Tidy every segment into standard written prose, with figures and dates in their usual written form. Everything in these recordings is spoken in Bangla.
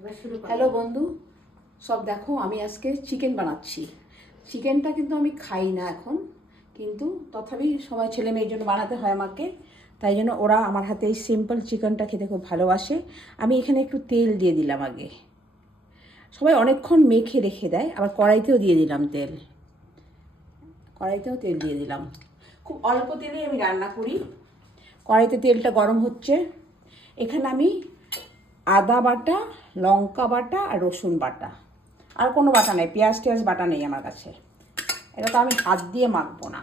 হ্যালো বন্ধু, সব দেখো আমি আজকে চিকেন বানাচ্ছি। চিকেনটা কিন্তু আমি খাই না এখন, কিন্তু তথাপি সবাই ছেলে মেয়ের জন্য বানাতে হয় আমাকে, তাই জন্য ওরা আমার হাতে এই সিম্পল চিকেনটা খেতে খুব ভালোবাসে। আমি এখানে একটু তেল দিয়ে দিলাম আগে, সবাই অনেকক্ষণ মেখে রেখে দেয়, আবার কড়াইতেও দিয়ে দিলাম তেল, কড়াইতেও তেল দিয়ে দিলাম। খুব অল্প তেলেই আমি রান্না করি। কড়াইতে তেলটা গরম হচ্ছে, এখানে আমি আদা বাটা, লঙ্কা বাটা আর রসুন বাটা, আর কোনো বাটা নেই, পেঁয়াজ টেয়াজ বাটা নেই আমার কাছে। এটা তো আমি হাত দিয়ে মাখবো না।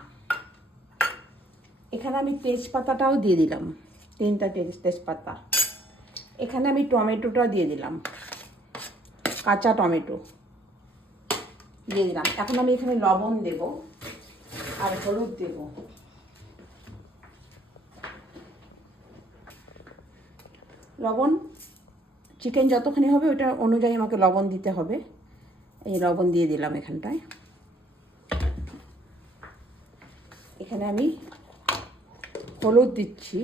এখানে আমি তেজপাতাটাও দিয়ে দিলাম, 3টা তেজপাতা। এখানে আমি টমেটোটা দিয়ে দিলাম, কাঁচা টমেটো দিয়ে দিলাম। এখন আমি এখানে লবণ দেব আর হলুদ দেব। লবণ চিকেন যতখানি হবে ওইটা অনুযায়ী আমাকে লবণ দিতে হবে। এই লবণ দিয়ে দিলাম এখানটায়। এখানে আমি হলুদ দিচ্ছি,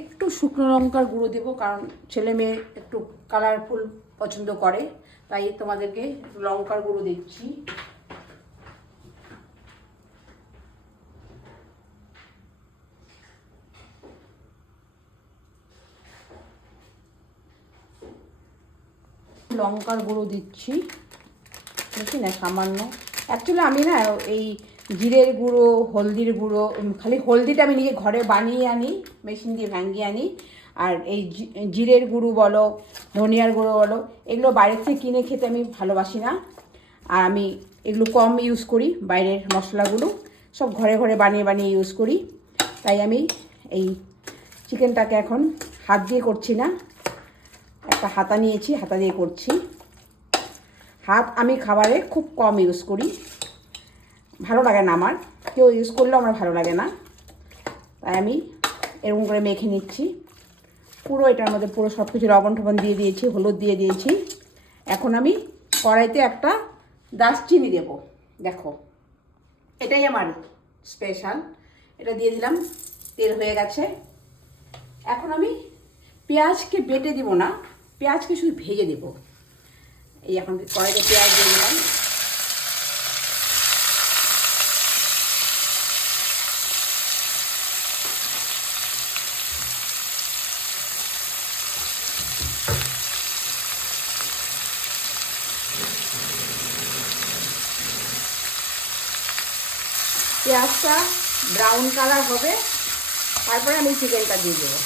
একটু শুকনো লঙ্কার গুঁড়ো দেবো, কারণ ছেলে মেয়ে একটু কালারফুল পছন্দ করে, তাই তোমাদেরকে লঙ্কার গুঁড়ো দিচ্ছি। লঙ্কার গুঁড়ো দিচ্ছি, দেখি না সামান্য। অ্যাকচুয়ালি আমি না এই জিরের গুঁড়ো, হলদির গুঁড়ো, খালি হলদিটা আমি নিজে ঘরে বানিয়ে আনি, মেশিন দিয়ে ভাঙিয়ে আনি। আর এই জিরের গুঁড়ো বলো, ধনিয়ার গুঁড়ো বলো, এগুলো বাইরের থেকে কিনে খেতে আমি ভালোবাসি না। আর আমি এগুলো কম ইউজ করি, বাইরের মশলাগুলো সব ঘরে ঘরে বানিয়ে বানিয়ে ইউজ করি। তাই আমি এই চিকেনটাকে এখন হাত দিয়ে করছি না, একটা হাতা নিয়েছি, হাতা দিয়ে করছি। হাত আমি খাবারে খুব কম ইউজ করি, ভালো লাগে না আমার, কেউ ইউজ করলেও আমার ভালো লাগে না। তাই আমি এরকম করে মেখে নিচ্ছি পুরো। এটার মধ্যে পুরো সব কিছু লবণ টবণ দিয়ে দিয়েছি, হলুদ দিয়ে দিয়েছি। এখন আমি কড়াইতে একটা দারচিনি দেব, দেখো এটাই আমার স্পেশাল। এটা দিয়ে দিলাম, তেল হয়ে গেছে। এখন আমি পেঁয়াজকে বেটে দিব না, পেঁয়াজকে শুধু ভেজে দেব। এই এখন কড়াইতে পেঁয়াজ দিয়ে দিলাম। পেঁয়াজটা ব্রাউন কালার হবে, তারপরে আমি চিকেনটা দিয়ে দেবো।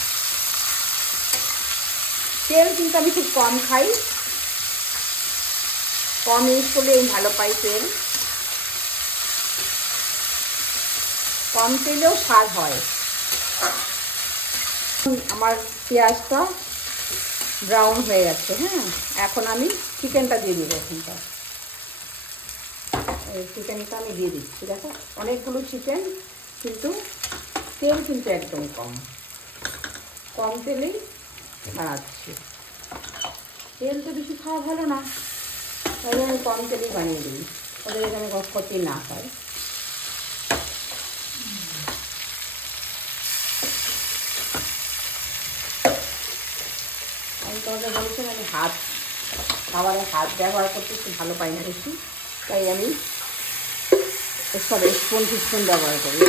তেল কিন্তু আমি খুব কম খাই, কম ইউজ করলে আমি ভালো পাই তেল। কম তেলেও স্বাদ হয়। আমার পেঁয়াজটা ব্রাউন হয়ে যাচ্ছে। হ্যাঁ, এখন আমি চিকেনটা দিয়ে দেবো। এখানটা এই চিকেনটা আমি দিয়ে দিচ্ছি। দেখো অনেকগুলো চিকেন, কিন্তু তেল কিন্তু একদম কম, কম তেলেই বানাচ্ছি। তেল তো বেশি খাওয়া ভালো না, তাই আমি কম তেলেই বানিয়ে দিই, ওদের এখানে ক্ষতি না হয়। আমি তোমাদের বলছিলাম আমি খাবারে হাত ব্যবহার করতে একটু ভালো পাই না বেশি, তাই আমি সব স্পুন টিস্পুন ব্যবহার করি।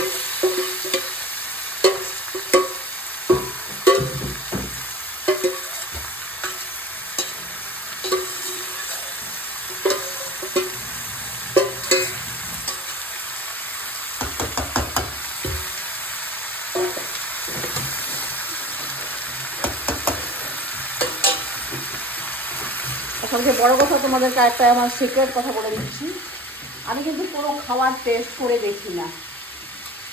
সবচেয়ে বড় কথা, তোমাদেরকে একটা আমার সিক্রেট কথা বলে দিচ্ছি, আমি কিন্তু কোনো খাবার টেস্ট করে দেখি না,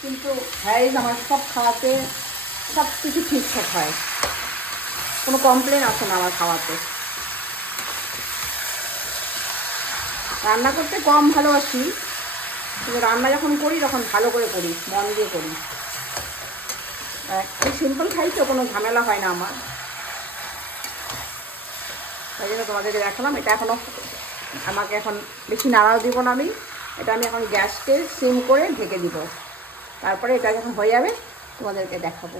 কিন্তু হ্যাঁ আমার সব খাওয়াতে সব কিছু ঠিকঠাক হয়, কোনো কমপ্লেন আসে না আমার খাওয়াতে। রান্না করতে কম ভালোবাসি, কিন্তু রান্না যখন করি তখন ভালো করে করি, মন দিয়ে করি। আমি সিম্পল খাই তো, কোনো ঝামেলা হয় না আমার, তাই জন্য তোমাদেরকে দেখালাম। এটা এখনও আমাকে এখন বেশি নাড়াও দিব না আমি, এটা আমি এখন গ্যাসকে সিম করে ঢেকে দিব। তারপরে এটা যখন হয়ে যাবে তোমাদেরকে দেখাবো।